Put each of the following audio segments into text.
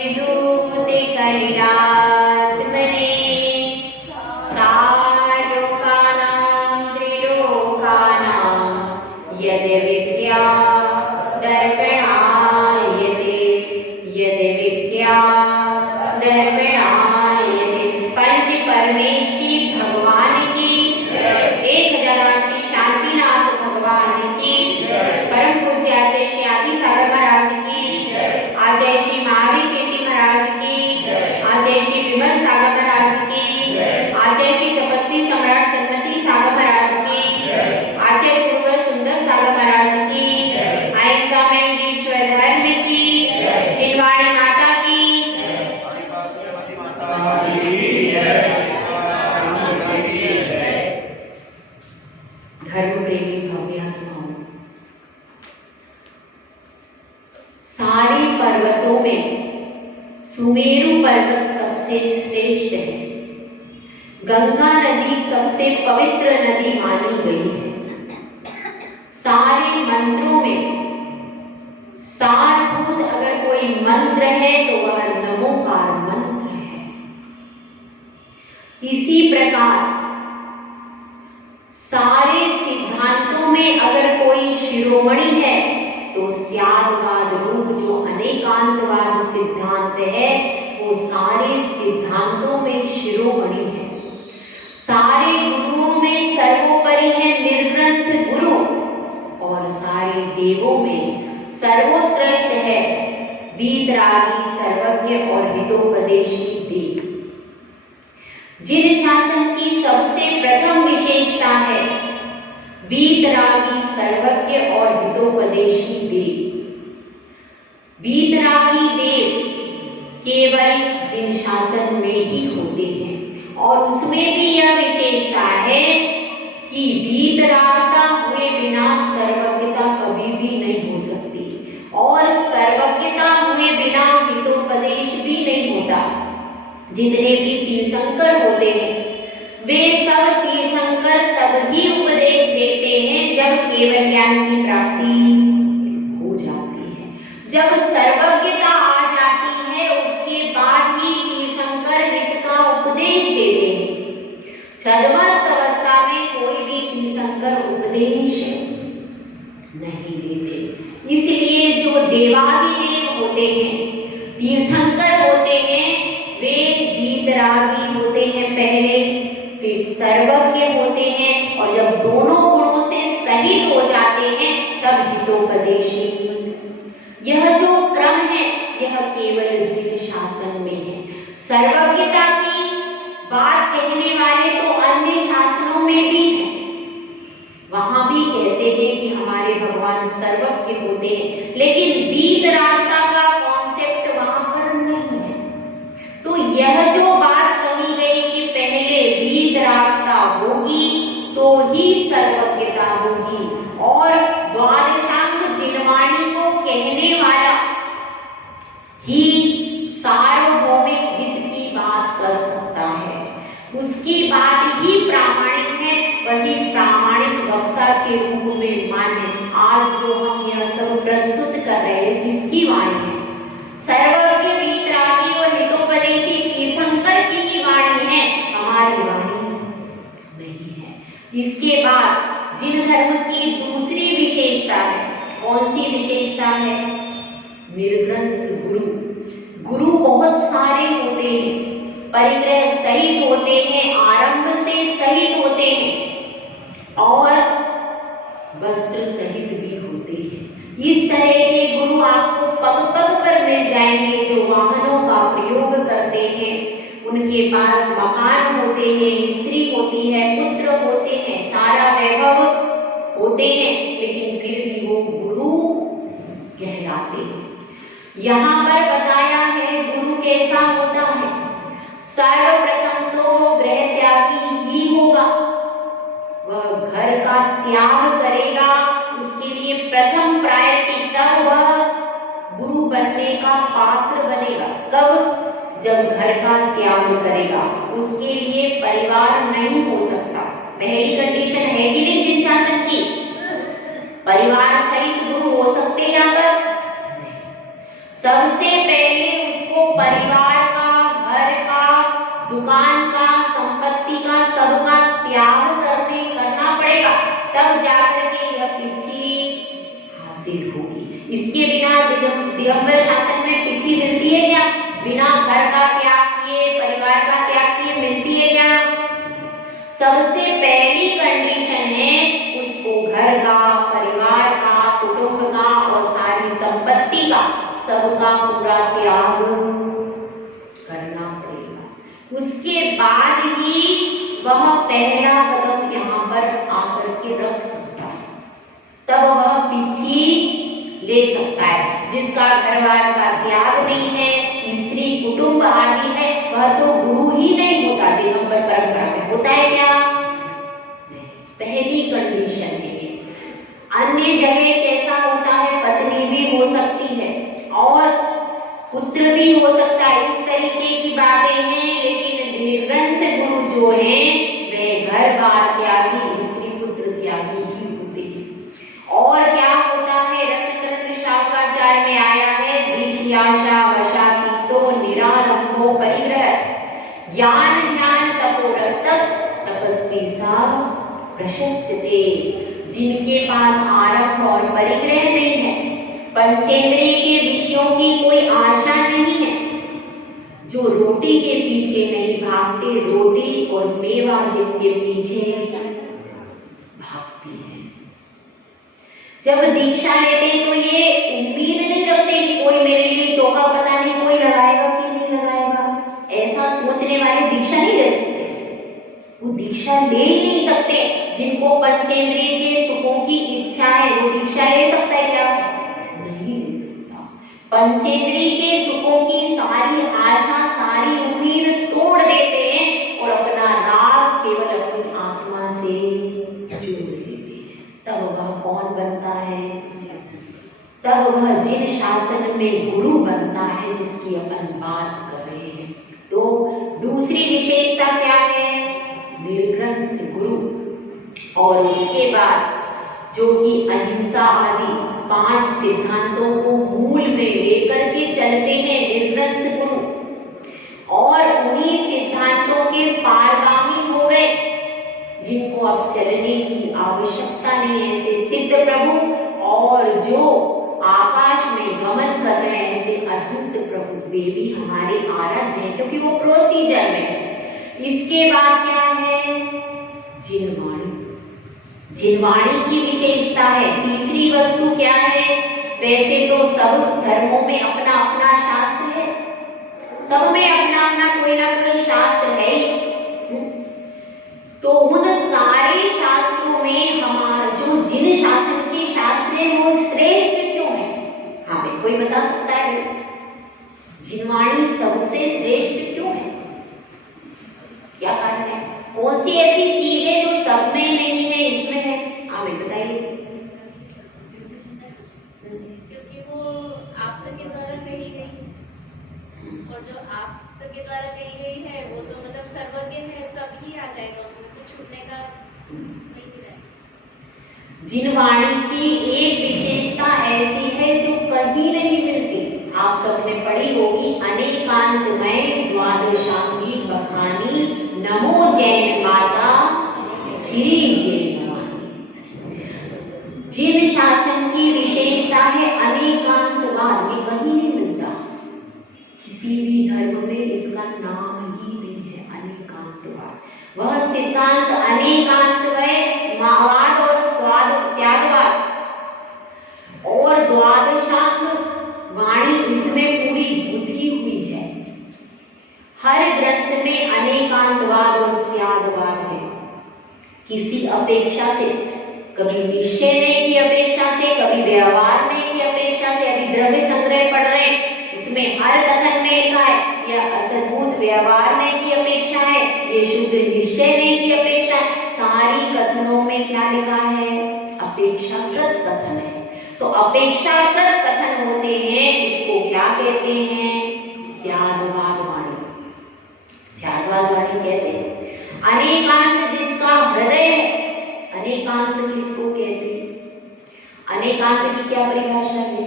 दूत कलिरात्मने सालोकानां त्रिलोकानां यद विद्या दर्पणायते यद विद्या दर्पणायते। पंच परमेष्टि भगवान की 1000 श्री शांतिनाथ भगवान की, परम पूज्य आचार्य श्री आदि सागर महाराज की, आचार्य श्री महावीर कीर्ति महाराज की, आचार्य श्री विमल सागर महाराज की, आचार्य श्री तपस्वी सम्राट सन्मति सागर महाराज की, आचार्य गुरुवर सुंदर सागर महाराज की, अहिंसा में ईश्वर धर्म की, जिनवाणी माता की, धर्म प्रेमी भव्यात्माओं, सारे पर्वतों में सुमेरु पर्वत सबसे श्रेष्ठ है। गंगा नदी सबसे पवित्र नदी मानी गई है। सारे मंत्रों में सारभूत अगर कोई मंत्र है तो वह नमोकार मंत्र है। इसी प्रकार सारे सिद्धांतों में अगर कोई शिरोमणि है तो स्यादवाद रूप जो अनेकांतवाद सिद्धांत है वो सारे सिद्धांतों में शिरोमणि है। सारे गुरुओं में सर्वोपरि है निर्ग्रंथ गुरु और सारे देवों में सर्वोत्कृष्ट है वीतरागी सर्वज्ञ और हितोपदेशी देव। जिन शासन की सबसे प्रथम विशेषता है वीतरागी सर्वज्ञ और हितोपदेशी देव। वीतरागी देव केवल जिन शासन में ही होते हैं और उसमें भी यह विशेषता है कि वीतरागता हुए बिना सर्वज्ञता कभी भी नहीं हो सकती और सर्वज्ञता हुए बिना हितोपदेश भी नहीं होता। जितने भी तीर्थंकर होते हैं वे सब तीर्थंकर तब ही उपदेश देते हैं जब केवल ज्ञान की प्राप्ति हो जाती है। जब सर्वज्ञता आ जाती है उसके बाद ही तीर्थंकर हित का उपदेश देते हैं। छद्मस्त अवस्था में कोई भी तीर्थंकर उपदेश नहीं देते। इसलिए जो देवादिदेव होते हैं तीर्थंकर होते हैं वे वीतरागी होते हैं पहले, फिर सर्वज्ञ होते हैं और जब दोनों गुणों से सहित हो जाते हैं तब हितोपदेशी। यह जो क्रम है यह केवल जिन शासन में है। सर्वज्ञता की बात कहने वाले तो अन्य शासनों में भी है। वहां भी कहते हैं कि हमारे भगवान सर्वज्ञ होते हैं, लेकिन वीतरागता का कॉन्सेप्ट वहां पर नहीं है। तो यह जो बात कही गई कि पहले वीतरागता होगी तो ही सर्वज्ञता होगी और द्वादशांग जिनवाणी को कहने वाला ही सार्वभौमिक हित की बात कर सकता है। उसकी बात ही प्रामाणिक है, वही प्रामाणिक वक्ता के रूप में मान्य। आज जो हम यह सब प्रस्तुत कर रहे हैं किसकी वाणी है? सर्वज्ञ वीतरागी और हितोपदेशी तीर्थंकर की ही वाणी है, हमारी वाणी नहीं है। इसके बाद जिन धर्म की दूसरी विशेषता है, कौन सी विशेषता है? निर्ग्रंथ गुरु। गुरु बहुत सारे होते हैं, परिग्रह सहित होते हैं, आरंभ से सहित होते हैं और वस्त्र सहित भी होते हैं। इस तरह के गुरु आपको पग पग पर मिल जाएंगे जो वाहनों का प्रयोग करते हैं। उनके पास मकान होते हैं, स्त्री होती है, पुत्र होते हैं, सारा वैभव होते हैं, लेकिन फिर भी वो गुरु कहलाते हैं। यहाँ पर बताया है गुरु कैसा होता है। सर्वप्रथम तो गृह त्यागी ही होगा, वह घर का त्याग करेगा। उसके लिए प्रथम प्रायोरिटी तब वह गुरु बनने का पात्र बनेगा। कब? जब घर का त्याग करेगा। उसके लिए परिवार नहीं हो सकता। पहली कंडीशन है कि नहीं जिन शासन की? परिवार सहित गुरु हो सकते हैं यहाँ पर? सबसे पहले उसको परिवार का, घर का, दुकान का, संपत्ति का, सबका त्याग करना पड़ेगा, तब जाकर के यह पीछी हासिल होगी। इसके बिना दिगंबर शासन में पीछी मिलती है क्या? बिना घर का त्याग किए, परिवार का त्याग किए मिलती है क्या? सबसे पहली कंडीशन है उसको घर का, परिवार का, कुटुंब का और सारी संपत्ति का, सबका पूरा त्याग करना पड़ेगा। उसके बाद ही वह पहला कदम यहाँ पर आकर के रख सकता है, तब वह पीछे ले सकता है। जिसका घरवार का त्याग नहीं है, स्त्री कुटुंब आदि है, वह तो गुरु ही नहीं होता। दिगंबर परंपरा में होता है क्या? पहली कंडीशन है। अन्य जगह कैसा होता है? पत्नी भी हो सकती है और पुत्र भी हो सकता है, इस तरीके की बातें हैं। लेकिन निर्ग्रंथ गुरु जो है वे घर बार त्यागी, स्त्री पुत्र त्यागी ही होते हैं। और क्या होता है? रत्नतंत्र शाकाचार में आया है, द्विषयाशा वशा पीतो निरारंभो परिग्रह ज्ञान ध्यान तपोरतस तपस्वी सा प्रशस्यते। जिनके पास आरंभ और परिग्रह नहीं है, पंचेंद्रिय के विषयों की कोई आशा नहीं है, जो रोटी के पीछे नहीं भागते, रोटी और मेवा जिनके पीछे भागती है। जब दीक्षा लेते हैं तो ये उम्मीद नहीं रखते कि कोई मेरे लिए चौका पता नहीं कोई लगाएगा कि नहीं लगाएगा, ऐसा सोचने वाले दीक्षा नहीं ले सकते। वो दीक्षा ले ही नहीं सकते। जिनको पंचेंद्रिय के सुखों की इच्छा है वो दीक्षा ले सकता है क्या? नहीं ले सकता। पंचेंद्रिय के सुखों की सारी आशा, सारी उम्मीद तोड़ देते हैं और अपना राग केवल अपनी आत्मा से जोड़ देते हैं। तब वह कौन बनता है? तब वह जिन शासन में गुरु बनता है, जिसकी अपन बात कर रहे हैं। तो दूसरी विशेषता क्या है? निर्ग्रंथ गुरु। और उसके बाद जो कि अहिंसा आदि 5 सिद्धांतों को मूल में लेकर के चलते हैं निर्ग्रंथ गुरु, और उन्हीं सिद्धांतों के पारगामी हो गए, जिनको अब चलने की आवश्यकता नहीं है, ऐसे सिद्ध प्रभु, और जो आकाश में गमन कर रहे हैं ऐसे अद्भुत प्रभु, वे भी हमारे आराध्य हैं, क्योंकि वो प्रोसीजर में है। इसके बाद क्या है? जिनवाणी। जिनवाणी की विशेषता है। तीसरी वस्तु क्या है? वैसे तो सब धर्मों में अपना अपना शास्त्र है, सब में अपना अपना कोई ना कोई शास्त्र है ही। तो उन सारे शास्त्रों में हमारा जो जिन शासन के शास्त्र है वो श्रेष्ठ क्यों है? हमें कोई बता सकता है? जिनवाणी सबसे श्रेष्ठ क्यों है? क्या कारण है? कौन सी ऐसी चीज है जो सब में नहीं है, इसमें है? हमें बताइए। क्योंकि वो आप के द्वारा कही गई है, और जो आप के द्वारा कही गई है वो तो मतलब सर्वज्ञ है, सब ही आ जाएगा उसमें, कुछ छूटने का नहीं है। जिनवाणी की एक विशेषता ऐसी है जो कहीं नहीं मिलती। आप सबने पढ़ी होगी, अनेकांतमय द्वादशांगी बखानी नमो जैन माता श्री जैन माता। जिन शासन की विशेषता है अनेकांतवाद, ये कहीं नहीं मिलता, किसी भी धर्म में इसका नाम ही नहीं है अनेकांतवाद। वह सिद्धांत अनेकांतमय महावाद और स्यादवाद और द्वादशांग वाणी इसमें पूरी गुथी हुई है। हर ग्रंथ में अनेकांतवाद और स्यादवाद है। किसी अपेक्षा से, कभी निश्चय नहीं की अपेक्षा से, कभी व्यवहार नहीं की अपेक्षा से। अभी द्रव्य संग्रह पढ़ रहे हैं, उसमें हर कथन में लिखा है यह असद्भुत व्यवहार नहीं की अपेक्षा है, ये शुद्ध निश्चय नहीं की अपेक्षा है। सारी कथनों में क्या लिखा है? अपेक्षाकृत कथन है। तो अपेक्षाकृत कथन होते हैं, उसको क्या कहते हैं? स्यादवाद वाणी। स्यादवाद वाणी कहते हैं। अनेकांत जिसका हृदय है, अनेकांत किसको कहते हैं? अनेकांत की क्या परिभाषा है?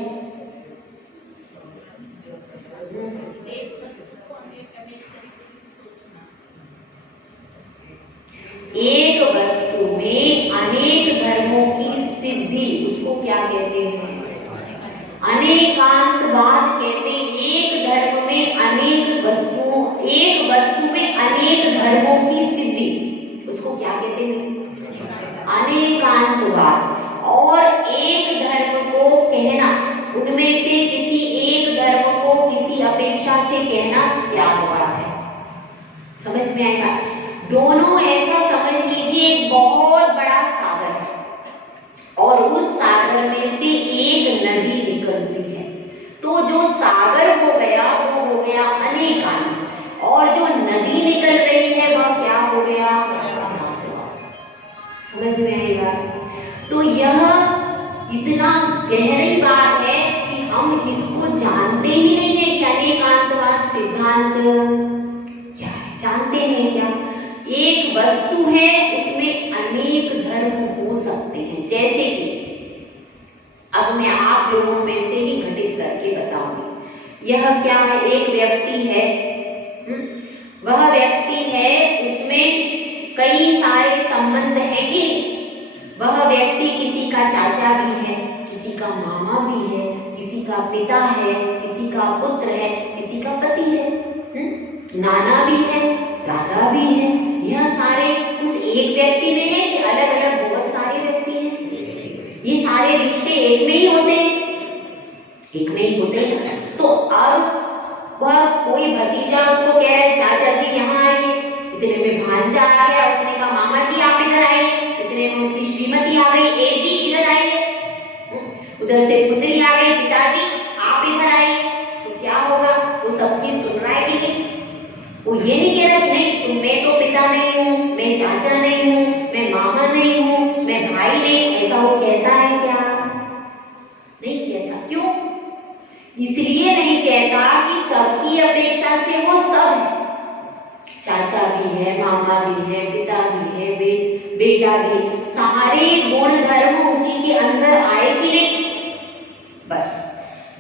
एक वस्तु में अनेक धर्मों की सिद्धि, उसको क्या कहते हैं? अनेकांतवाद कहते हैं। एक धर्म में अनेक वस्तुओं, एक वस्तु में अनेक धर्मों की सिद्धि, उसको क्या कहते हैं? अनेकांतवाद। और एक धर्म को कहना, उनमें से किसी एक धर्म को किसी अपेक्षा से कहना स्यादवाद है। समझ में आएगा? दोनों ऐसा समझ लीजिए एक बहुत बड़ा सागर है और उस सागर में से एक नदी निकलती है, तो जो सागर हो गया वो हो गया अनेकांत, और जो नदी निकल रही है वह क्या हो गया? समझ में आएगा? तो यह इतना गहरी बात है कि हम इसको जानते ही नहीं है कि अनेकांतवाद सिद्धांत क्या है। जानते हैं क्या? एक वस्तु है, उसमें अनेक धर्म हो सकते हैं। जैसे कि अब मैं आप लोगों में से ही घटित करके बताऊंगी। यह क्या है? एक व्यक्ति है, वह व्यक्ति है, उसमें कई सारे संबंध हैं कि वह व्यक्ति किसी का चाचा भी है, किसी का मामा भी है, किसी का पिता है, किसी का पुत्र है, किसी का पति है, नाना भी है, दादा भी है। यह सारे उस एक व्यक्ति में है कि अलग अलग बहुत सारे व्यक्ति हैं? ये सारे रिश्ते एक में ही होते हैं, एक में ही होते हैं। तो अब वह कोई भतीजा उसको कह रहे चाचा जी यहाँ आइए, इतने में भांजा आ गया, उसने कहा मामा जी आप इधर आइए, इतने में उसकी श्रीमती आ गई, ए जी इधर आइए, उधर से पुत्री आ गई, पिताजी आप इधर आइए। तो क्या होगा? वो सबकी सुन रहा है कि नहीं? वो ये नहीं कह रहा कि नहीं मैं तो पिता नहीं हूँ, मैं चाचा नहीं हूँ, मैं मामा नहीं हूँ, मैं भाई नहीं, ऐसा वो कहता है क्या? नहीं कहता। क्यों? इसलिए नहीं कहता कि सबकी अपेक्षा से वो सब है। चाचा भी है, मामा भी है, पिता भी है, बेटा भी, सारे गुण धर्म उसी के अंदर आए कि नहीं? बस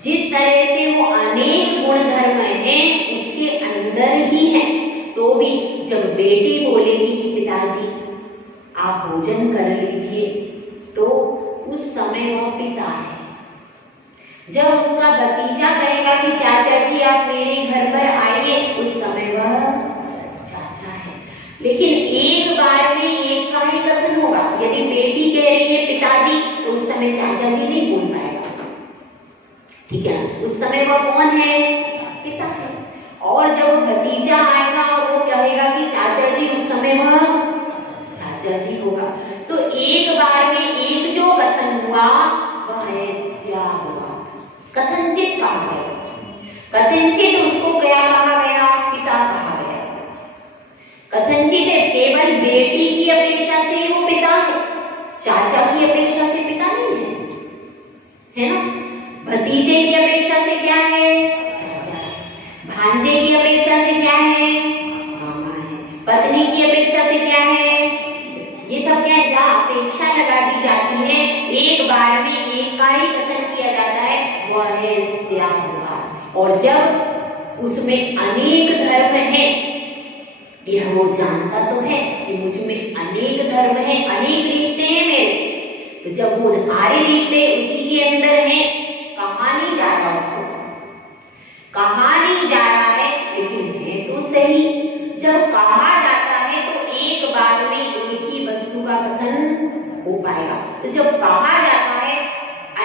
जिस तरह से वो अनेक गुण धर्म हैं उसके अंदर ही है। तो भी जब बेटी बोलेगी कि पिताजी आप भोजन कर लीजिए, तो उस समय वह पिता है। जब उसका भतीजा कहेगा कि चाचा जी आप मेरे घर पर आइए, उस समय वह चाचा है। लेकिन एक बार में एक का ही कथन होगा। यदि बेटी कह रही है पिताजी, तो उस समय चाचा जी नहीं बोल पाएगा, ठीक है? उस समय वह कौन है? पिता है। और जब भतीजा आएगा और वो कहेगा कि चाचा जी, उस समय वह चाचा जी होगा। तो एक बार में एक जो कथन हुआ वह है स्यादवाद। कथनचित कहा गया। कथनचित उसको क्या कहा गया? पिता कहा गया। कथनचित केवल बेटी की अपेक्षा से वो पिता है, चाचा की अपेक्षा से पिता नहीं है ना? भतीजे की अपेक्षा से क्या है? चाचा है। भांजे की अपेक्षा से क्या है? मामा है। पत्नी की अपेक्षा से क्या है? ये सब क्या है? जहाँ अपेक्षा लगा दी जाती है, एक बार में एक का ही कथन किया जाता है, वह है स्यादवाद। और जब उसमें अनेक धर्म है, यह वो जानता तो है कि मुझ में अनेक धर्म है, अनेक रिश्ते हैं मेरे। तो जब वो सारे रिश्ते उसी के अंदर हैं, कहाँ नहीं जा रहा उसको? कहाँ नहीं जा रहा है? लेकिन है तो सही। जब कहा जाता है तो एक बार में एक ही वस्तु का कथन हो पाएगा। तो जब कहा जाता है,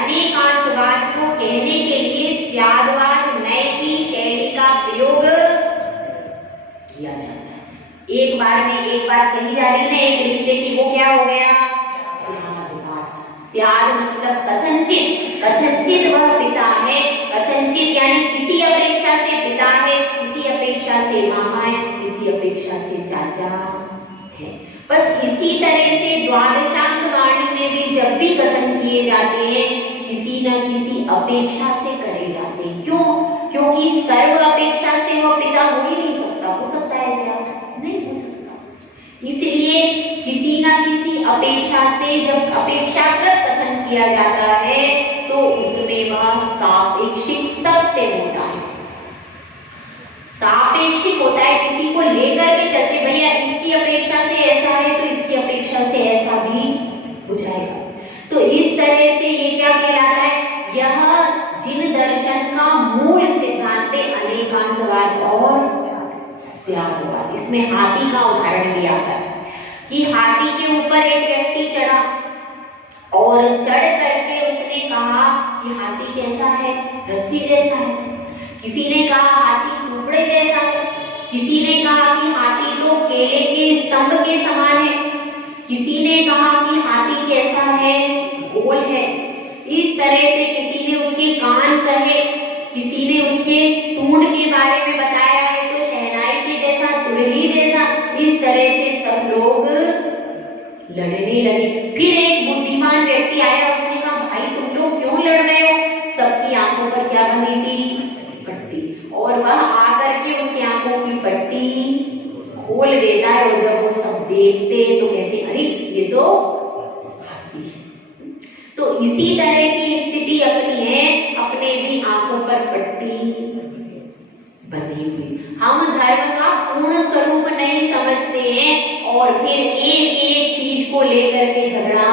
अनेकांतवाद को कहने के लिए स्यादवाद नय की शैली का प्रयोग किया जाता है। एक बार में एक बात कही जा रही है एक रिश्ते की, वो क्या हो गया? स्याद मतलब कथनचित। कथनचित वह पिता है। कथनचित यानी किसी अपेक्षा से पिता है, किसी अपेक्षा से मामा है, किसी अपेक्षा से चाचा है। बस इसी तरह से द्वादशांग वाणी में भी जब भी कथन किए जाते हैं, किसी न किसी अपेक्षा से करे जाते हैं। क्यों? क्योंकि सर्व अपेक्षा से वह पिता हो ही नहीं सकता। हो सकता है क्या? नहीं हो सकता। इसलिए किसी न किसी अपेक्षा से जब अपेक्षाकृत कथन किया जाता है तो उसमें वह सापेक्षिक सत्य होता है। सापेक्षिक होता है, किसी को लेकर के चलते, भैया इसकी अपेक्षा से ऐसा है तो इसकी अपेक्षा से ऐसा भी हो जाएगा। तो इस तरह से ये क्या कहलाता है, यह जिन दर्शन का मूल सिद्धांत है अनेकांतवाद और स्यादवाद। इसमें हाथी का उदाहरण भी आता है कि हाथी के ऊपर एक व्यक्ति चढ़ा और चढ़ करके उसने कहा कि हाथी कैसा है, रस्सी जैसा है। किसी ने कहा हाथी सुपड़े जैसा है, किसी ने कहा कि हाथी तो केले के स्तंभ के समान है, किसी ने कहा कि हाथी कैसा है, गोल है। इस तरह से किसी ने उसके कान कहे, किसी ने उसके सूंड के बारे में बताया है तो शहनाई के जैसा, तुरही जैसा। इस तरह से सब लोग लड़ने लगे। फिर एक बुद्धिमान व्यक्ति आया, उसने कहा भाई तुम लोग क्यों लड़ रहे हो? सबकी आंखों पर क्या बनी थी, पट्टी, और वह आकर के उनकी आंखों की पट्टी खोल देता है। और जब वो सब देखते हैं तो कहते अरे ये तो हाथी है। तो इसी तरह की स्थिति अपनी है, अपने भी आंखों पर पट्टी बनी हुई। हम धर्म का पूर्ण स्वरूप नहीं समझते हैं और फिर एक एक चीज को लेकर के झगड़ा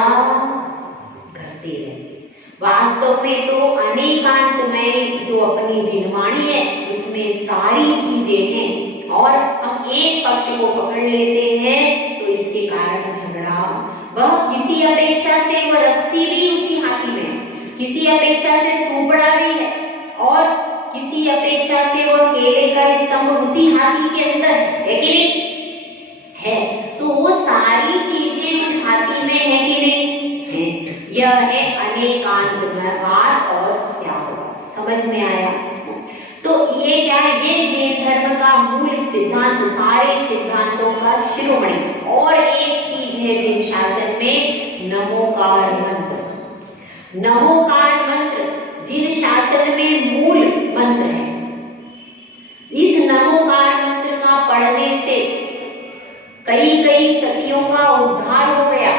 करते रहते। वास्तव में तो अनेकांत में जो अपनी जिनवाणी है उसमें सारी चीजें हैं और हम एक पक्ष को पकड़ लेते हैं तो इसके कारण झगड़ा। वह किसी अपेक्षा से वह रस्सी भी उसी हाथी में, किसी अपेक्षा से सुपड़ा भी है और किसी अपेक्षा से वह केले का स्तंभ उसी हाथी के अंदर है कि नहीं है। तो वो सारी चीजें उस हाथी में है कि नहीं है। यह है अनेकांतवाद और स्यादवाद। समझ में आया? तो ये क्या है, ये जैन धर्म का मूल सिद्धांत, सारे सिद्धांतों का शिरोमणि। और एक चीज है जैन शासन में, नमोकार मंत्र। नमोकार मंत्र जिन शासन में मूल मंत्र है। इस नमोकार मंत्र का पढ़ने से कई कई सतियों का उद्धार हो गया।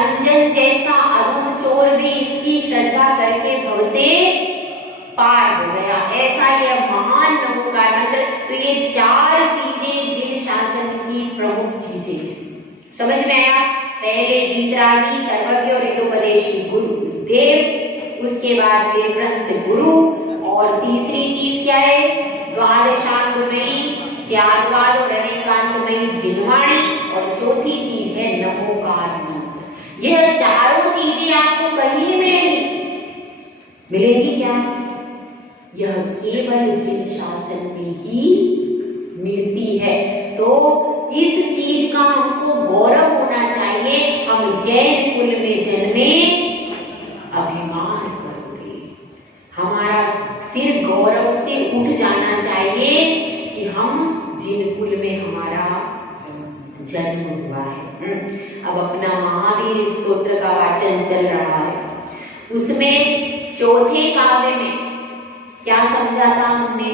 अंजन जैसा अधम चोर भी इसकी श्रद्धा करके भव से पार हो गया। ऐसा यह महान नमोकार मंत्र। तो ये चार चीजें जिन शासन की प्रमुख चीजें हैं। समझ में आया? पहले वीतरागी, सर्वज्ञ और हितोपदेशी गुरु देव, उसके बाद वे ग्रंथ गुरु, और तीसरी चीज क्या है, द्वादशांगमयी स्यादवाद और अनेकांतमयी जिनवाणी, और चौथी चीज है नमोकार मंत्र। यह चारों चीजें आपको कहीं नहीं मिलेंगी। मिलेंगी क्या? यह केवल जिन शासन में ही मिलती है। तो इस चीज का हमको गौरव होना चाहिए। हम जैन कुल में जन्मे, अभिमान करोगे। हमारा सिर गौरव से उठ जाना चाहिए कि हम जिन कुल में हमारा जन्म हुआ है। अब अपना महावीर स्तोत्र का वाचन चल रहा है, उसमें चौथे काव्य में क्या समझा था हमने?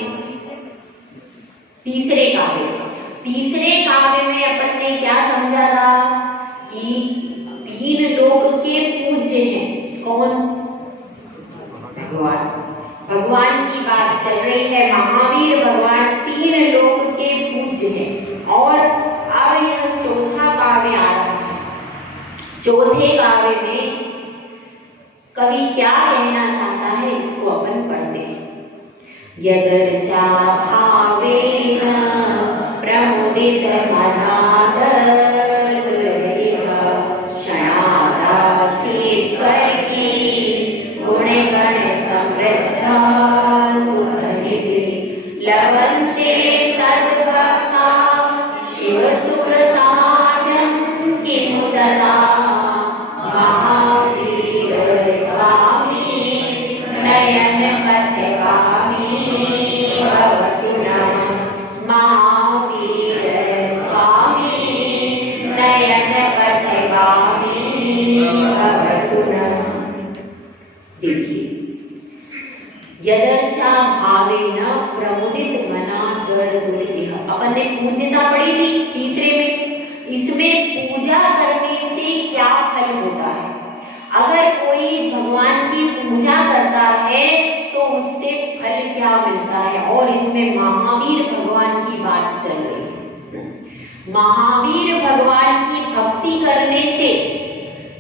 तीसरे काव्य में अपन ने क्या समझा था कि तीन लोक के पूज्य हैं। कौन? भगवान की बात चल रही है। महावीर भगवान तीन लोक के पूज्य हैं। और अब यह चौथा काव्य आ रहा है। चौथे काव्य में कवि क्या कहना चाहता है, इसको अपन पढ़ते हैं। यदर्चा भावेन प्रमुदित मनादर क्षणादासी स्वर्गी गुणगण समृद्धा सुखनिधि लवन्ते सद्भक्ता शिव सुख समाजं किमु तदा महावीर स्वामी नयन पथगामी भवतु नः। महावीर स्वामी नयन पथगामी भवतु नः। देखिए, यदर्चा भावेन प्रमुदित मना गर्दुर्यः, अपन ने पूज्यता पढ़ी थी तीसरे में। इसमें पूजा करने से क्या फल होता है? अगर कोई भगवान की पूजा करता है तो उससे फल क्या मिलता है। और इसमें महावीर भगवान की बात चल रही है। महावीर भगवान की भक्ति करने से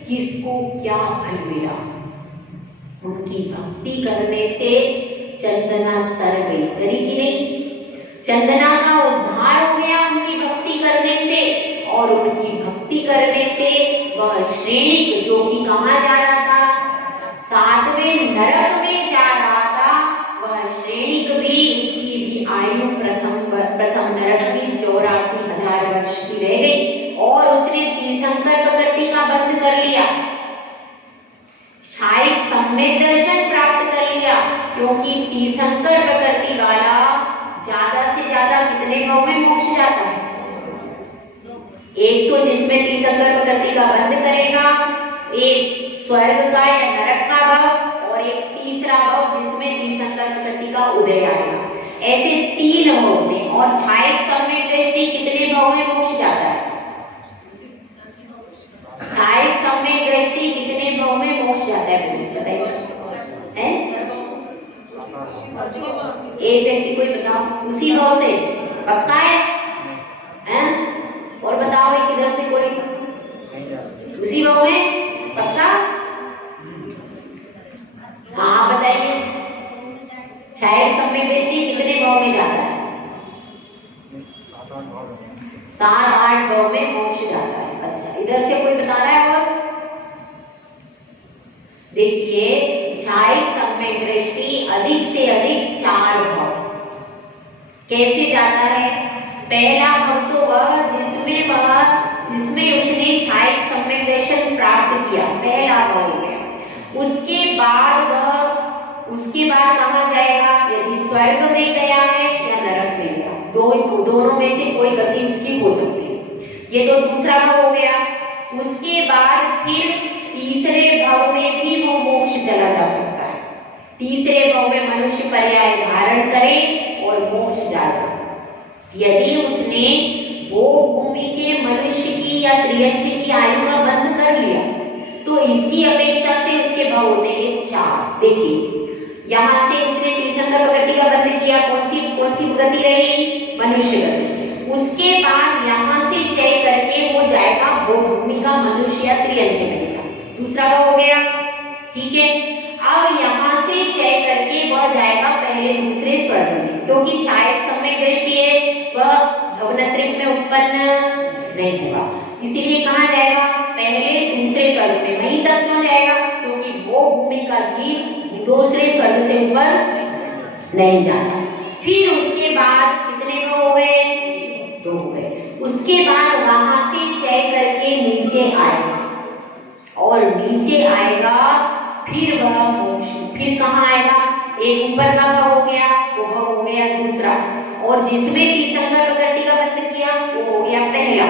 किसको क्या फल मिला। उनकी भक्ति करने से चंदना तर गई, तरी की नहीं। चंदना का उद्धार हो गया उनकी भक्ति करने से। और उनकी भक्ति करने से वह श्रेणिक जो कि कहाँ जा रहा था, 7वें नरक में जा रहा था, वह श्रेणिक भी, उसकी भी आयु प्रथम नरक की 84,000 वर्ष की रह गई। और उसने तीर्थंकर प्रकृति का बंध कर लिया, शायद सम्यक दर्शन प्राप्त कर लिया। क्योंकि तीर्थंकर प्रकृति वाला ज्यादा से ज्यादा कितने भाव में मोक्ष जाता है। एक तो जिसमें तीर्थंकर प्रकृति का बंध करेगा, एक स्वर्ग का या नरक का भाव, और एक तीसरा भाव जिसमें तीर्थंकर प्रकृति का उदय आएगा। ऐसे 3 भाव में। और छायक सम्यक दृष्टि कितने भाव में मोक्ष जाता है। छायक सम्यक दृष्टि कितने भाव में मोक्ष जाता है, एक व्यक्ति कोई बताओ, उसी भाव से पक्का है? और बताओ एक इधर से कोई, उसी भाव में पक्का? हाँ बताइए, छायक सम्यक दृष्टि कितने भाव में जाता है? 7-8 भाव में मोक्ष जाता है। अच्छा, इधर से कोई बता रहा है? और देखिए, छायक सम्यक दृष्टि अधिक से अधिक 4 भाव कैसे जाता है। पहला भाव तो वह जिसमें उसने छायक सम्यक दर्शन प्राप्त किया, पहला भाव हो गया। उसके बाद कहाँ जाएगा, यदि स्वर्ग में गया है या नरक में गया, दोनों में से कोई गति उसकी हो सकती है। ये तो दूसरा भाव हो गया। उसके बाद फिर तीसरे भाव में भी वो मोक्ष चला जा सकता है। तीसरे भाव में मनुष्य पर्याय धारण करे और मोक्ष जाएगा। यदि उसने भोग भूमि के मनुष्य की या त्रियंच की आयु का बंध कर लिया, तो इसकी अपेक्षा से उसके भाव होते हैं 4। देखिए, यहाँ से उसने तीर्थंकर प्रकृति का बंध किया, कौन सी गति रही, मनुष्य गति। उसके बाद यहाँ से चय करके वो जाएगा भोग भूमि का मनुष्य या त्रियंच में, दूसरा भाव हो गया, ठीक है। अब यहाँ से चय करके वह जाएगा पहले दूसरे स्वर्ग में, क्योंकि छायक सम्यक दृष्टि है, वह भवनत्रिक में उत्पन्न नहीं होगा, इसीलिए कहाँ जाएगा, पहले दूसरे स्वर्ग में। वहीं तक क्यों जाएगा, क्योंकि वो भूमि का जीव दूसरे स्वर्ग से ऊपर नहीं जाता। फिर उसके बाद कितने हो गए, 2 हो गए। उसके बाद वहां से चय करके नीचे आएगा, और नीचे आएगा फिर वह मोक्ष, फिर कहाँ आएगा, एक ऊपर का भाव हो गया, वो भाव हो गया दूसरा, और जिसमें तीर्थंकर प्रकृति का बंध किया वो हो गया पहला।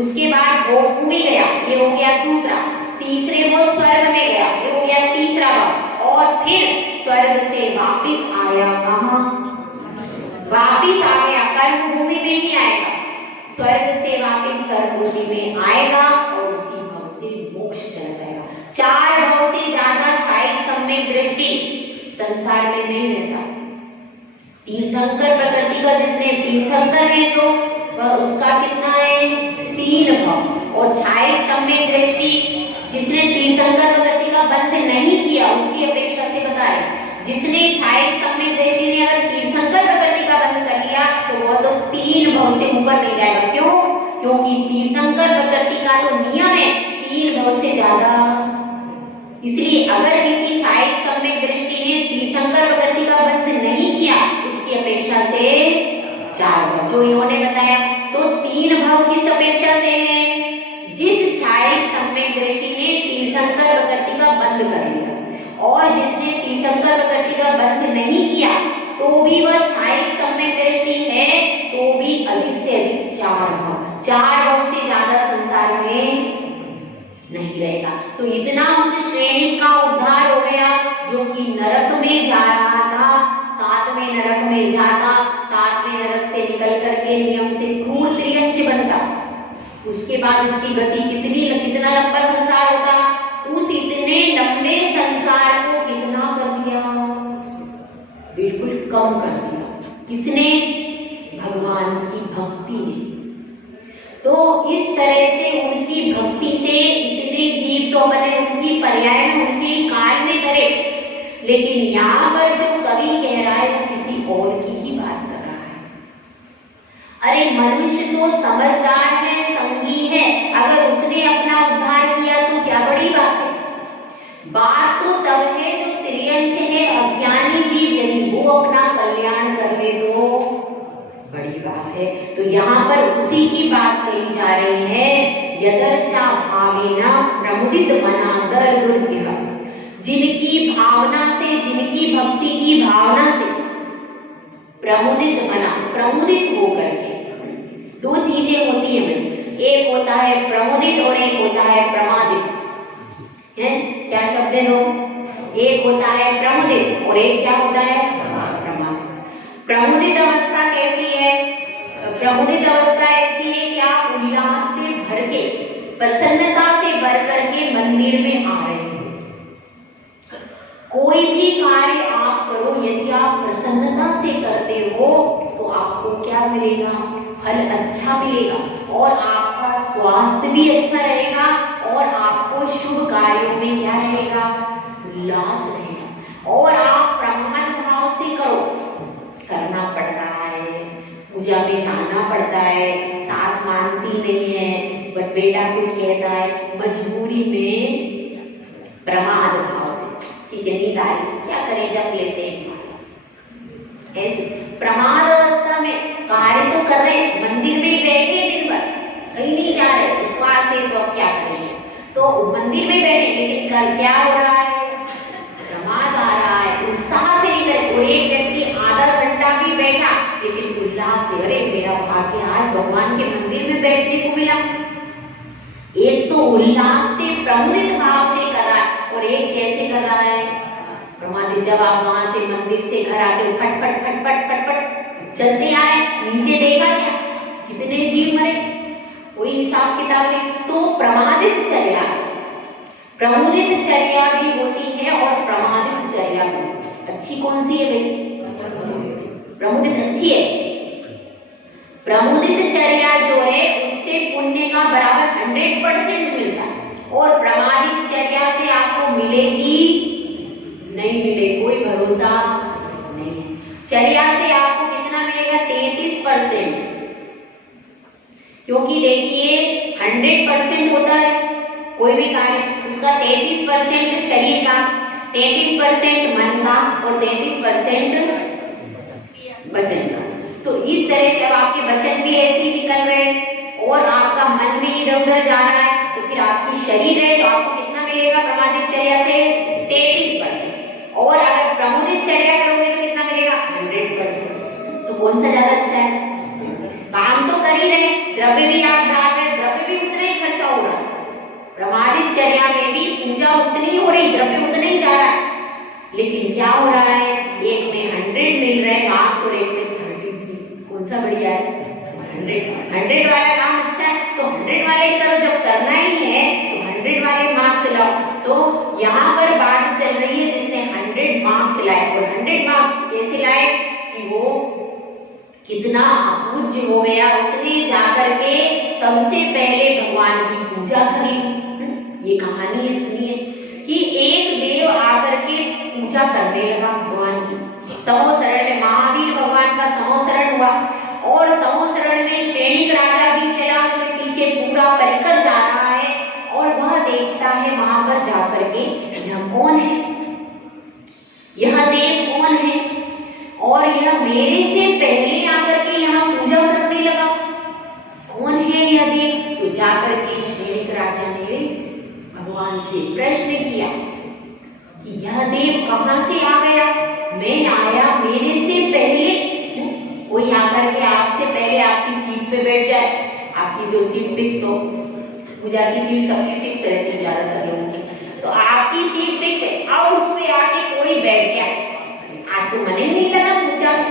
उसके बाद वो भूमि गया, ये हो गया दूसरा। तीसरे वो स्वर्ग में गया, ये हो गया तीसरा भाव। और फिर स्वर्ग से वापिस आया, कहाँ, वापिस आ गया कर्म भूमि में ही आएगा, स्वर्ग से वापिस कर्म भूमि में आएगा और उसी भाव से मोक्ष चला जाएगा। 4 भाव से ज्यादा छायक सम्यक दृष्टि संसार में नहीं रहता। तीर्थंकर प्रकृति का जिसने तीर्थंकर है जो, वह उसका कितना है, 3 भाव। और छायक सम्यक दृष्टि जिसने तीर्थंकर प्रकृति का बंध नहीं किया, उसकी अपेक्षा से बताए, जिसने छायक सम्यक दृष्टि ने अगर तीर्थंकर प्रकृति का बंध कर लिया तो वह तो 3 भाव से ऊपर नहीं जाएगा। क्यों, क्योंकि तीर्थंकर प्रकृति का तो नियम है 3 भाव से ज्यादा। इसलिए अगर किसी छायक सम्यक दृष्टि ने तीर्थंकर प्रकृति का बंध नहीं किया, उसकी अपेक्षा से 4 भाव जो इन्होंने बताया, तो 3 भाव किस अपेक्षा से है, जिस छायक सम्यक दृष्टि ने तीर्थंकर प्रकृति का बंध कर लिया, और जिसने तीर्थंकर प्रकृति का बंध नहीं किया तो भी वह छायक सम्यक दृष्टि है, तो भी अधिक से अधिक 4 भाव से ज्यादा संसार में नहीं रहेगा। तो इतना उस श्रेणी का उद्धार हो गया जो कि नरक में जा रहा था, 7वें नरक में जाता, 7वें नरक से निकल करके नियम से क्रूर त्रियंच बनता। उसके बाद उसकी गति कितना लंबा संसार होता, उस इतने लंबे संसार को कितना कर दिया, बिल्कुल कम कर दिया। किसने? भगवान की भक्ति ने। तो इस तरह से उनकी भक्ति से इतने जीव तो बने, उनकी पर्याय में उनके काल में करे, लेकिन यहाँ पर जो कवि कह रहा है वो किसी और की ही बात कर रहा है। अरे मनुष्य तो समझदार है, संगी है, अगर उसने अपना उद्धार किया तो क्या बड़ी बात है। बात तो तब है जो त्रियंच है, अज्ञानी जीव, यदि वो अपना कल्याण कर ले तो बड़ी बात है। तो यहाँ पर उसी की बात कही जा रही है, यदर्चा भावेना प्रमुदित मनादर दुर्गह, जिनकी भावना से, जिनकी भक्ति की भावना से प्रमुदित मना, प्रमुदित होकर के, दो चीजें होती है मन, एक होता है प्रमुदित और एक होता है प्रमादित है। क्या शब्द है दो? एक होता है प्रमुदित और एक क्या होता है? प्रमादित। प्रमुदित अवस्था कैसी है? प्रमुदित अवस्था ऐसी है कि आप उल्लास से भर के, प्रसन्नता से भर करके मंदिर में आ रहे हैं। कोई भी कार्य आप करो, यदि आप प्रसन्नता से करते हो तो आपको क्या मिलेगा? फल अच्छा मिलेगा और आपका स्वास्थ्य भी अच्छा रहेगा और आपको शुभ कार्यों में क्या रहेगा? उल्लास रहेगा। और आप प्रमाद भाव से करो, करना पड़ रहा है, पूजा में जाना पड़ता है, सास मानती नहीं है, बट बेटा कुछ कहता है, मजबूरी में प्रमाद भाव से, ठीक है नींद आई, क्या करें, जब लेते हैं। ऐसे प्रमाद अवस्था में कार्य तो कर रहे, मंदिर में बैठे दिन भर, कहीं नहीं जा रहे, उपवास है तो अब क्या करेंगे, तो मंदिर में बैठे, लेकिन कल क्या हो रहा है? प्रमाद आ रहा है, उत्साह से नहीं करे। और एक व्यक्ति आधा घंटा भी बैठा लेकिन उल्लास से, अरे मेरा भाग्य आज भगवान के मंदिर में बैठने को मिला। एक तो उल्लास से प्रमुदित भाव से कर रहा है और एक कैसे कर रहा है? प्रमादित। जब आप वहां से मंदिर से घर आते हो, फटफट फटफट फटफट चलते आए, नीचे देखा क्या कितने जीव मरे, कोई हिसाब किताब नहीं। तो प्रमादित चर्या, प्रमुदित चर्या भी होती है और प्रमादित चर्या भी। अच्छी कौन सी है भाई? प्रमुदित अच्छी है। प्रमुदित चर्या जो है उससे पुण्य का बराबर 100% मिलता है और प्रमादित चर्या से आपको मिलेगी नहीं मिले, कोई भरोसा नहीं है। चर्या से आपको कितना मिलेगा? 33%, क्योंकि देखिए 100% होता है कोई भी कार्य, उसका 33% शरीर का, 33% मन का और 33% वचन का। तो इस तरह से अब आपके वचन भी ऐसे ही निकल रहे हैं और आपका मन भी इधर उधर जा रहा है, तो फिर आपकी शरीर है तो आपको कितना मिलेगा प्रमादित चर्या से? 33%। और अगर प्रमुदित चर्या करोगे तो कितना मिलेगा? 100%। तो कौन सा ज्यादा अच्छा है? काम तो कर ही रहे, द्रव्य भी आप डाल रहे, द्रव्य भी उतना ही खर्चा हो रहा है। प्रमादित चर्या में भी पूजा उतनी हो रही, द्रव्य उतना ही जा रहा है, लेकिन क्या हो रहा है? एक में 100 मिल रहे मार्क्स और एक में 33। कौन सा बढ़िया है? 100 वाला काम अच्छा है तो 100 वाले करो, जब करना ही है तो 100 वाले मार्क्स लाओ। तो यहाँ पर बात चल रही है जिसने 100 मार्क्स लाए, और 100 मार्क्स कैसे लाए कि वो कितना पूज्य हो गया, उसने जाकर के सबसे पहले भगवान की पूजा कर ली। ये कहानी है, सुनिए कि एक देव आकर के पूजा करने लगा भगवान की। समोसरण में महावीर भगवान का समोसरण हुआ और समोसरण में श्रेणिक राजा भी चला, उसके पीछे पूरा परिकर जा रहा है और वह देखता है वहां पर जाकर के यह कौन है, यह देव कौन है और यह मेरे से पहले आकर के यहाँ पूजा करने लगा, कौन है यह देव? तो जाकर के श्रेणिक राजा ने भगवान से प्रश्न किया कि यह देव कहां से आ गया? मैं आया मेरे से पहले, कोई आकर के आपसे पहले आपकी सीट पे बैठ जाए, आपकी जो सीट फिक्स हो, पूजा की सीट सबकी फिक्स रहती है ज्यादातर लोगों की, तो आपकी सीट फिक्स है, अब उस पे आके कोई बैठ गया, आज तो मन ही नहीं लगा पूजा में,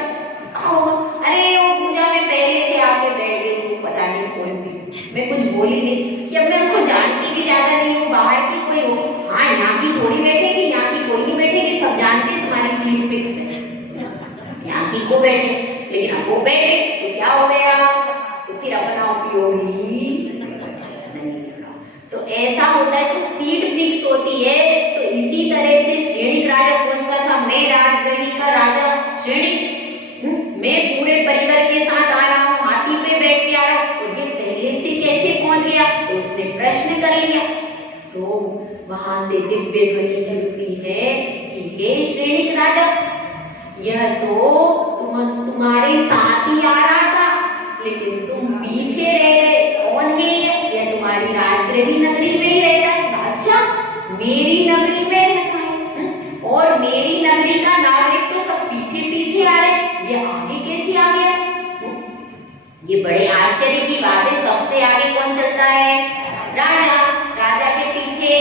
अरे वो पूजा में पहले से आके बैठ गई, वो पता नहीं कौन थी, मैं कुछ बोली नहीं कि अब मैं उसको जानती भी ज्यादा नहीं हूँ, बाहर की कोई होगी, हाँ यहाँ की थोड़ी बैठेगी, यहाँ की कोई नहीं बैठेगी, सब जानते हैं तुम्हारी सीट फिक्स है। हाथी को बैठे, लेकिन अब वो बैठे तो क्या हो गया, तो फिर अपना उपयोग ही नहीं लगा। तो ऐसा होता है, तो सीट फिक्स होती है। तो इसी तरह से श्रेणिक राजा सोचता था मैं राजगृह का राजा श्रेणिक, मैं पूरे परिवार के साथ आ रहा हूँ, हाथी पे बैठ के आ रहा हूँ, तो ये पहले से कैसे पहुंच गया, तो उसने प्रश्न कर लिया। तो वहां से दिव्य ध्वनि निकलती है कि हे श्रेणिक राजा, यह तो तुम्हारे साथ ही आ रहा था, लेकिन तुम पीछे रह गए। कौन है यह तुम्हारी राजगृह नगरी में ही रहता है। अच्छा, मेरी नगरी में रहता है और मेरी नगरी का नागरिक तो सब पीछे पीछे आ रहे, ये आगे कैसे आ गया। ये बड़े आश्चर्य की बात है। सबसे आगे कौन चलता है, राजा, राजा के पीछे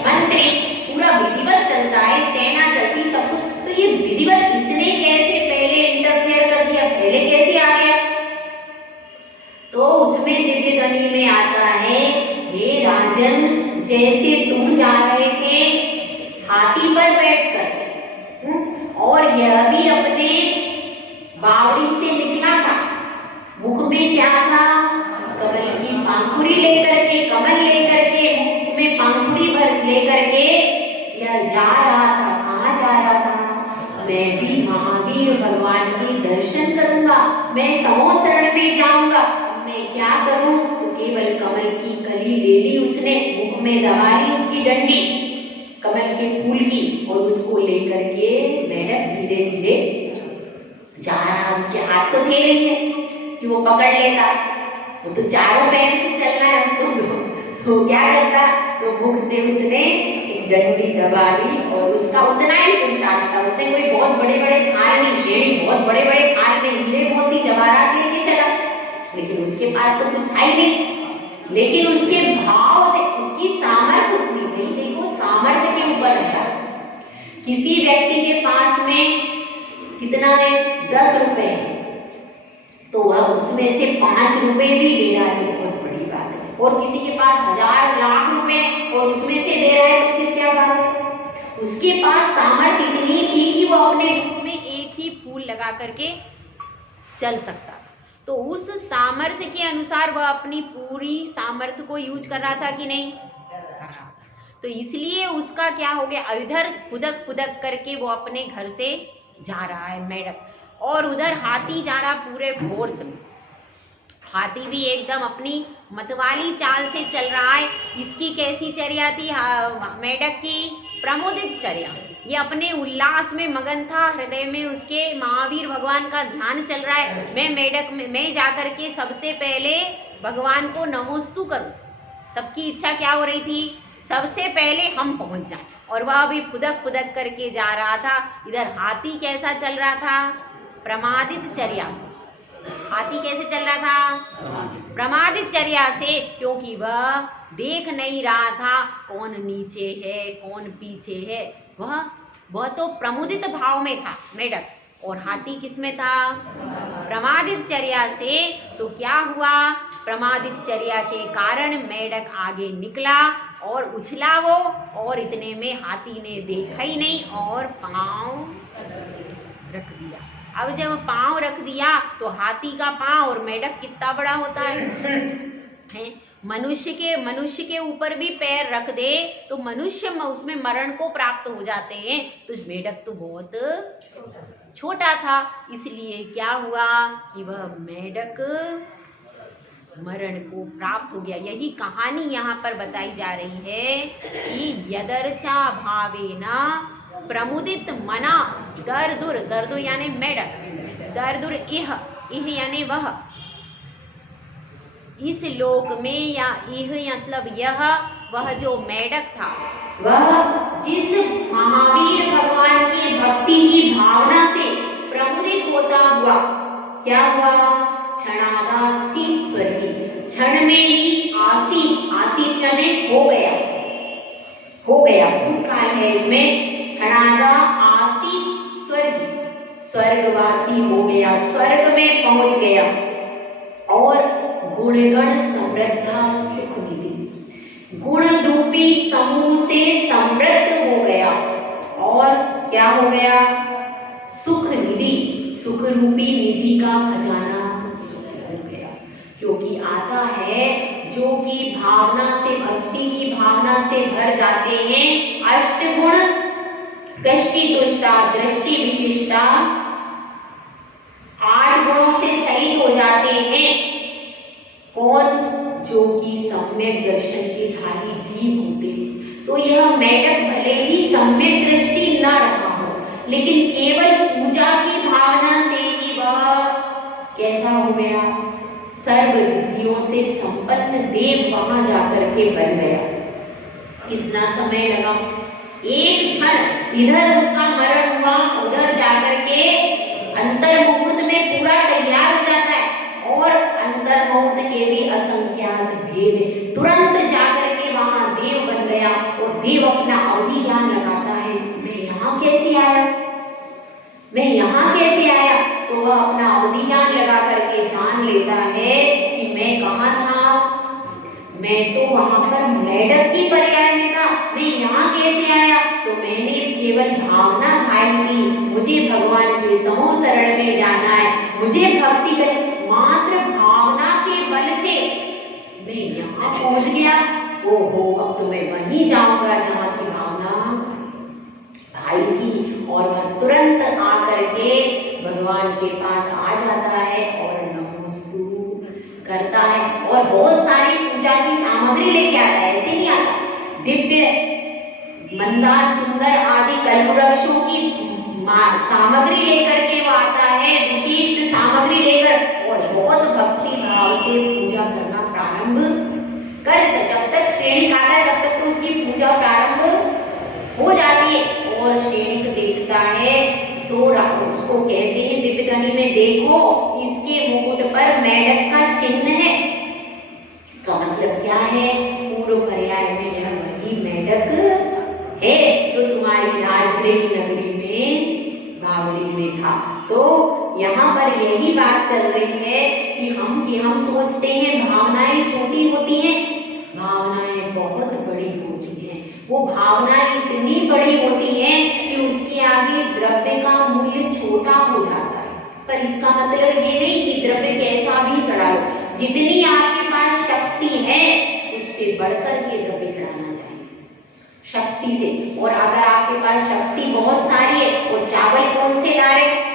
मंत्री, पूरा विधिवत चलता है, सेना चलती, सब कुछ। तो ये विधिवत इसने कैसे पहले इंटरफेयर कर दिया, पहले कैसे आ गया। तो उसमें दिव्य ध्वनि में आता है, हे राजन, जैसे तुम जा रहे थे हाथी पर बैठकर, और यह भी अपने बावड़ी से निकला था, मुख में क्या था, कमल की पंखुड़ी लेकर के, कमल लेकर के, मुख में पंखुड़ी भर लेकर के यह जा रहा था। कहाँ जा रहा था, मैं भी महावीर भगवान के दर्शन करूंगा, मैं समो शरण में जाऊंगा। मैं क्या करूं, तो केवल कमल की कली ले ली उसने, मुख में दबा ली उसकी डंडी कमल के फूल की, और उसको लेकर के मेढक धीरे धीरे जा रहा। उसके हाथ तो थे नहीं है कि वो पकड़ लेता, वो तो चारों पैर से चलना है उसको। तो क्या करता, तो मुख से उसने डंडी दबा ली, और उसका उतना ही पुरुषार्थ था। उसने कोई बहुत बड़े बड़े थाल नहीं, शेरी बहुत बड़े बड़े थाल में हीरे मोती जवाहरात लेके चला, लेकिन उसके पास तो कुछ था ही नहीं। लेकिन उसके भाव, उसकी सामर्थ्य पूरी गई। देखो, सामर्थ्य के ऊपर रहता। किसी व्यक्ति के पास में कितना है, 10 रुपए है, तो वह उसमें से 5 रुपए भी दे रहा है, तो बहुत बड़ी बात है। और किसी के पास 1000 लाख रुपए और उसमें से दे रहा है, तो फिर क्या बात है। उसके पास सामर्थ्य इतनी थी कि वो अपने मुख में एक ही फूल लगा करके चल सकता था। तो उस सामर्थ्य के अनुसार वह अपनी पूरी सामर्थ्य को यूज कर रहा था कि नहीं कर रहा था। तो इसलिए उसका क्या हो गया, इधर फुदक फुदक करके वो अपने घर से जा रहा है मेढक, और उधर हाथी जा रहा पूरे फोर्स में। हाथी भी एकदम अपनी मतवाली चाल से चल रहा है। इसकी कैसी चर्या थी, मेढक की प्रमोदित चर्या। ये अपने उल्लास में मगन था, हृदय में उसके महावीर भगवान का ध्यान चल रहा है। मैं मेढक में मैं जाकर के सबसे पहले भगवान को नमोस्तु करूं। सबकी इच्छा क्या हो रही थी, सबसे पहले हम पहुंच जाएं, और वह भी फुदक फुदक करके जा रहा था। इधर हाथी कैसा चल रहा था, प्रमादित चर्या से। हाथी कैसे चल रहा था, प्रमादित चर्या से, क्योंकि वह देख नहीं रहा था कौन नीचे है कौन पीछे है। वह तो प्रमुदित भाव में था मेढक, और हाथी किसमें था, प्रमादित चर्या से। तो क्या हुआ, प्रमादित चर्या के कारण मेढक आगे निकला और उछला वो, और इतने में हाथी ने देखा ही नहीं और पांव रख दिया। अब जब पांव रख दिया तो हाथी का पांव और मेढक कितना बड़ा होता है? मनुष्य के ऊपर भी पैर रख दे तो मनुष्य उसमें मरण को प्राप्त हो जाते हैं। तो इस मेढक तो बहुत छोटा था, इसलिए क्या हुआ कि वह मेढक मरण को प्राप्त हो गया। यही कहानी यहाँ पर बताई जा रही है कि यदर्चा भावेना प्रमुदित मना दरदुर, दरदुर यानी मेढक, दरदुर इह, इह यानी वह, इस लोक में, या इह मतलब यह, वह जो मेढक था वह जिस महावीर भगवान की भक्ति की भावना से प्रमुदित होता हुआ क्या हुआ, क्षणादासीत स्वर्गी, क्षण में ही आसीत, आसीत यानी हो गया, भूतकाल है इसमें। क्षणादा आसीत स्वर्गी, स्वर्गवासी हो गया, स्वर्ग में पहुंच गया। और गुणगण समृद्धा सुख निधि, गुण रूपी समूह से समृद्ध हो गया। और क्या हो गया, सुख निधि, सुख रूपी निधि का खजाना हो गया। क्योंकि आता है जो कि भावना से, भक्ति की भावना से भर जाते हैं, अष्टगुण दृष्टि तुष्टा दृष्टि विशिष्टा 8 गुणों से सहित हो जाते हैं। कौन? जो कि सम्यक दर्शन के धारी जीव होते हैं। तो यह मेढक भले ही सम्यक दृष्टि न रखा हो, लेकिन केवल पूजा की भावना से ही वह कैसा हो गया? सर्व रिद्धियों से संपन्न देव वहां जाकर के बन गया। कितना समय लगा? एक क्षण इधर उसका मरण हुआ, उधर जाकर के अंतर मुहूर्त में पूरा तैयार हो जाता है। और अंतर मुहूर्त के भी असंख्यात भेद, तुरंत जाकर के वहां देव बन गया। और देव अपना अवधि ज्ञान लगाता है, मैं यहाँ कैसे आया, मैं यहाँ कैसे आया? तो वह अपना अवधि ज्ञान लगा करके जान लेता है कि मैं कहाँ था, मैं तो वहां पर मेढक की पर्याय में था, मैं यहाँ कैसे आया? तो मैंने केवल भावना भाई थी, मुझे भगवान के समूह शरण में जाना है, मुझे भक्ति कर, मात्र भावना के बल से मैं यहाँ पहुंच गया। ओहो, अब तो मैं वहीं जाऊंगा जहाँ की भावना भाई थी। और वह तुरंत आकर के भगवान के पास आ जाता है और नमोस्तु करता है। और बहुत सारी पूजा की सामग्री लेके आता है, ऐसे नहीं आता। दिव्य मंदार सुंदर आदि कल्पवृक्षों की सामग्री लेकर के वो आता है, विशिष्ट सामग्री लेकर, और बहुत भक्ति भाव से पूजा करना प्रारंभ कर। जब तक श्रेणी खाता है तब तक तो उसकी पूजा प्रारंभ हो जाती है। और श्रेणी देखता है तो उसको कहते हैं दिव्यगनी में, देखो इसके मुकुट पर मेढक का चिन्ह है। इसका मतलब क्या है? पूर्व पर्याय में यह वही मेढक है जो तुम्हारी राजगृह नगरी में बावड़ी में था। तो यहाँ पर यही बात चल रही है कि हम सोचते हैं भावनाएं छोटी होती हैं, भावनाएं बहुत बड़ी होती हैं। वो भावनाएं इतनी बड़ी होती हैं कि उसके आगे द्रव्य का मूल्य छोटा हो जाता है। पर इसका मतलब ये नहीं कि द्रव्य कैसा भी चढ़ा लो, जितनी आपके पास शक्ति है उससे बढ़कर के द्रव्य चढ़ाना चाहिए, शक्ति से। और अगर आपके पास शक्ति बहुत सारी है, और चावल कौन से ला रहे?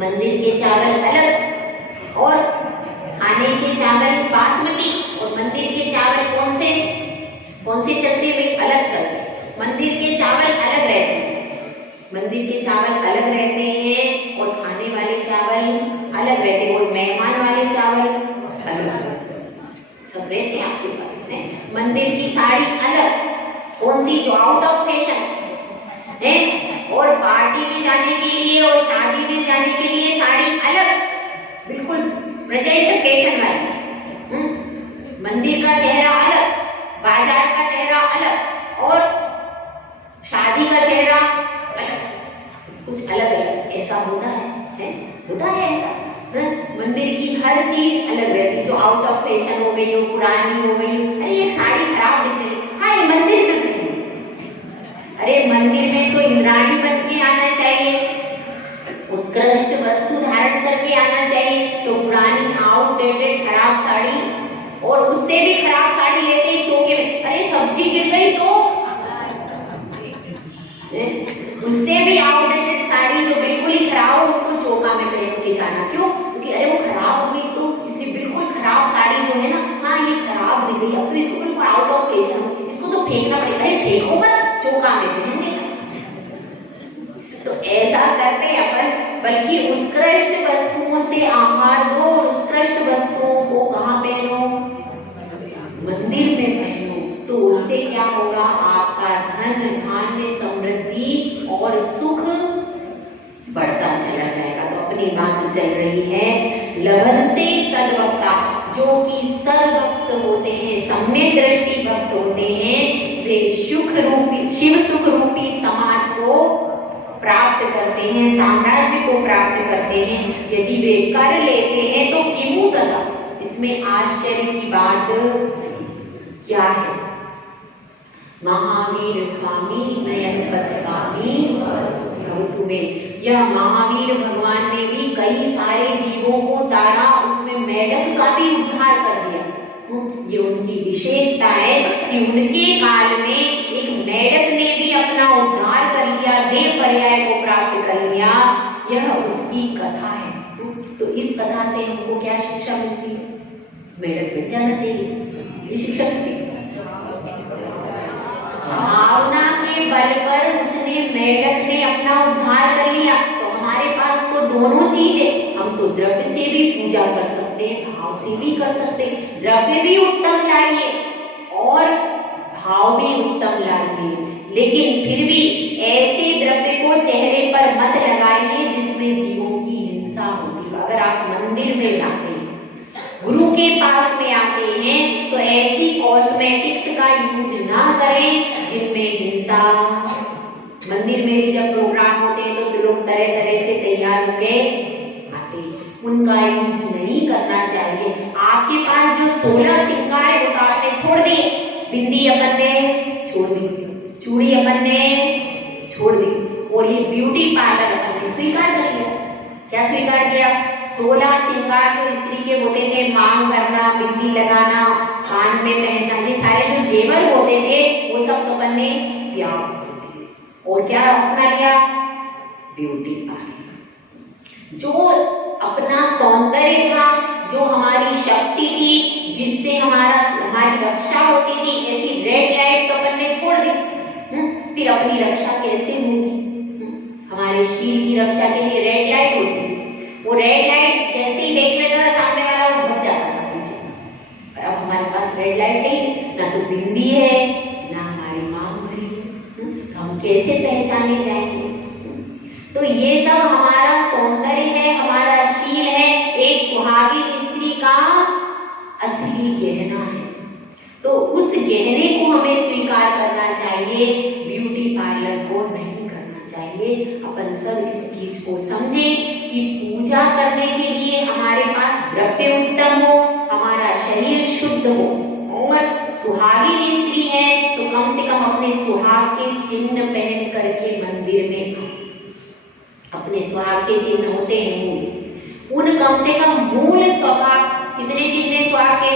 मंदिर के चावल अलग, और खाने के चावल बासमती, और मंदिर के चावल कौन से चलते हुए अलग चलते। मंदिर के चावल अलग रहते हैं, मंदिर के चावल अलग रहते हैं, और खाने वाले चावल अलग रहते हैं, और मेहमान वाले चावल अलग सब रहते हैं आपके पास है। मंदिर की साड़ी अलग, कौन सी? जो आउट ऑफ फैशन है, और पार्टी में जाने के लिए और शादी में जाने के लिए साड़ी अलग, बिल्कुल प्रेजेंट फैशन वाली। मंदिर का चेहरा अलग, बाजार का चेहरा अलग, और शादी का चेहरा अलग, कुछ अलग अलग। ऐसा होता है होता है ऐसा। मंदिर की हर चीज अलग रहती है, जो आउट ऑफ फैशन हो गई हो, पुरानी हो गई हो। अरे एक साड़ी खराब दिख रही है, हाँ ये मंदिर में गई। अरे मंदिर में तो इंद्राणी बन के आना चाहिए, उत्कृष्ट वस्तु धारण करके आना चाहिए। तो पुरानी आउटडेटेड खराब साड़ी, और उससे भी खराब साड़ी लेते हैं चौके में, अरे सब्जी गिर गई तो उससे भी आउटडेटेड साड़ी जो बिल्कुल ही खराब हो उसको चौका में पहन के जाना। क्यों? क्योंकि अरे वो खराब हो गई तो इसलिए बिल्कुल खराब साड़ी जो है ना, हाँ ये खराब दिख गई, अब तो इसको बिल्कुल आउट ऑफ फैशन, इसको तो फेंकना पड़ेगा। अरे फेंको मत, चौका में पहन लेना। तो ऐसा करते अपन, बल्कि उत्कृष्ट वस्तुओं से आहार दो, और उत्कृष्ट वस्तुओं को कहाँ पहनो? मंदिर में पहनो। तो उससे क्या होगा? आपका धन धान्य समृद्धि और सुख बढ़ता चला जाएगा। तो अपनी बात चल रही है, लभन्ते सद्भक्ता, जो कि सद्भक्त होते हैं, सम्यक दृष्टि भक्त होते हैं, वे सुख रूपी, शिव सुख रूपी समाज को प्राप्त करते हैं, साम्राज्य को प्राप्त करते हैं। यदि वे कर लेते हैं तो किमु तथा, इसमें आश्चर्य की बात क्या है? महावीर स्वामी नयन पथगामी भवतु में। यह महावीर भगवान ने भी कई सारे जीवों को तारा, उसमें मेढक का भी उद्धार कर दिया। ये उनकी विशेषता है कि उनके काल में एक मेढक ने भी अपना उद्धार कर लिया, देव पर्याय को प्राप्त कर लिया। यह उसकी कथा है। तो इस कथा से हमको क्या शिक्षा मिलती है? मेढक बन जाना चाहिए, ये शिक्षा मिलती है। भावना के बल पर उसने, मेढक ने अपना उद्धार कर लिया। तो हमारे पास तो दोनों चीज है। हम तो द्रव्य से भी पूजा कर सकते हैं, भाव से भी कर सकते हैं। द्रव्य भी उत्तम लाइए और भाव भी उत्तम लाइए, लेकिन फिर भी ऐसे द्रव्य को चेहरे पर मत लगाइए जिसमें जीवों की हिंसा होती है। अगर आप मंदिर में जाते हैं, गुरु के पास में आते हैं, तो ऐसी कॉस्मेटिक्स का यूज ना करें जिनमें हिंसा। मंदिर में भी जब प्रोग्राम होते हैं तो फिर लोग तरह तरह से तैयार होके आते हैं, उनका यूज नहीं करना चाहिए। आपके पास जो 16 श्रृंगार है वो तो आपने छोड़ दिए। बिंदी अपन ने छोड़ दी, चूड़ी अपन ने छोड़ दी, और ये ब्यूटी पार्लर अपन ने स्वीकार कर लिया। क्या स्वीकार किया? 16 श्रृंगार जो स्त्री के होते थे, मांग करना, बिंदी लगाना, कान में पहनना, ये सारे जो जेवर होते थे वो सब तो अपन ने त्याग कर दिए। और क्या अपना लिया? Beauty parlour. जो अपना सौंदर्य था, जो हमारी शक्ति थी, जिससे हमारी रक्षा होती थी, ऐसी रेड लाइट तो अपन ने छोड़ दी। फिर अपनी रक्षा कैसे होगी? हमारे शील की रक्षा के लिए रेड लाइट होती है। वो रेड लाइट जैसे ही देख लेता था सामने वाला, वो भग जाता था पीछे। पर अब हमारे पास रेड लाइट नहीं, ना तो बिंदी है, ना हमारी मांग भरी है, तो हम कैसे पहचाने जाएंगे? तो ये सब हमारा सौंदर्य है, हमारा शील है, एक सुहागिन स्त्री का असली गहना है। तो उस गहने को हमें स्वीकार करना चाहिए, ब्यूटी पार्लर को नहीं करना चाहिए। अपन सब इस चीज को समझें कि पूजा करने के लिए हमारे पास द्रव्य उत्तम हो, हमारा शरीर शुद्ध हो, और सुहागिन स्त्री है तो कम से कम अपने सुहाग के चिन्ह पहन करके मंदिर में, अपने सुहाग के चिन्ह होते हैं उन कम से कम मूल सुहाग, कितने चिन्ह सुहाग के?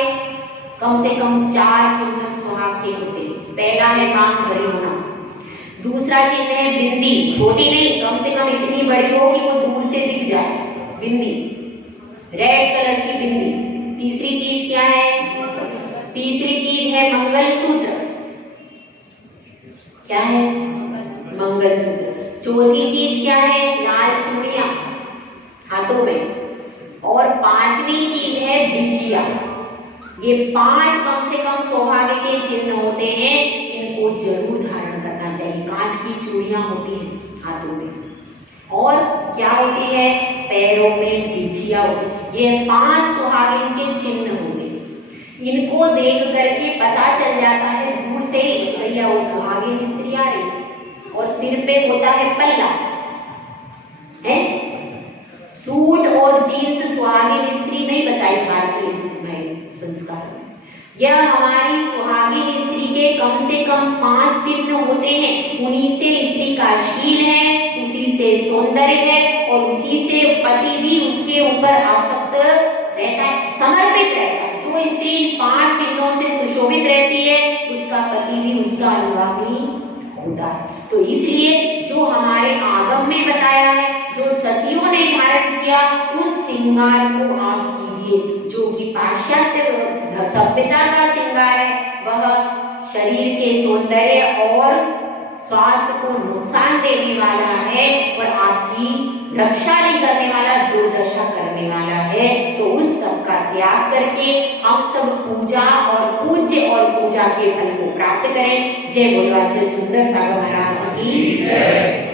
कम से कम 4 चिन्ह सुहाग के होते हैं। पहला है मांग भरी होना, दूसरा चिन्ह है बिंदी, छोटी नहीं, कम से कम इतनी बड़ी हो कि वो दूर से दिख जाए, बिंदी, रेड कलर की बिंदी। तीसरी चीज क्या है? तीसरी चीज है मंगलसूत्र। क्या है? मंगलसूत्र। चौथी चीज क्या है? लाल चूड़ियां हाथों में। और 5वीं चीज है बिछिया। ये 5 कम से कम सौभाग्य के चिन्ह होते हैं, इनको जरूर धारण करना चाहिए। कांच की चूड़ियां होती हैं हाथों में, और क्या होती है? पैरों में बिछिया होती है। ये 5 सुहागिन के चिन्ह होते हैं। इनको देख करके पता चल जाता है दूर से ही, भैया वो सुहागिन स्त्री आ रही, और सिर पे होता है पल्ला, है सूट और जीन्स सुहागिन स्त्री नहीं बताई भारतीय संस्कार में। यह हमारी सुहागिन स्त्री के कम से कम 5 चिन्ह होते हैं। उन्हीं से स्त्री का शील है, उसी से सौंदर्य है, और उसी से पति भी उसके ऊपर आसक्त रहता है, समर्पित रहता है। जो स्त्री 5 चिन्हों से सुशोभित रहती है, उसका पति भी उसका अनुगामी होता है। तो इसलिए जो हमारे आगम में बताया है, जो सतियों ने धारण किया, उस श्रृंगार को आप कीजिए। जो कि पाश्चात्य सभ्यता का श्रृंगार है, वह शरीर के सौंदर्य और स्वास्थ्य को नुकसान देने वाला है, और आपकी रक्षा नहीं करने वाला, दुर्दशा करने वाला है। तो उस सब का त्याग करके हम सब पूजा और पूज्य और पूजा के फल को प्राप्त करें। जय बोलवाच्य सुंदर सागर महाराज की जय।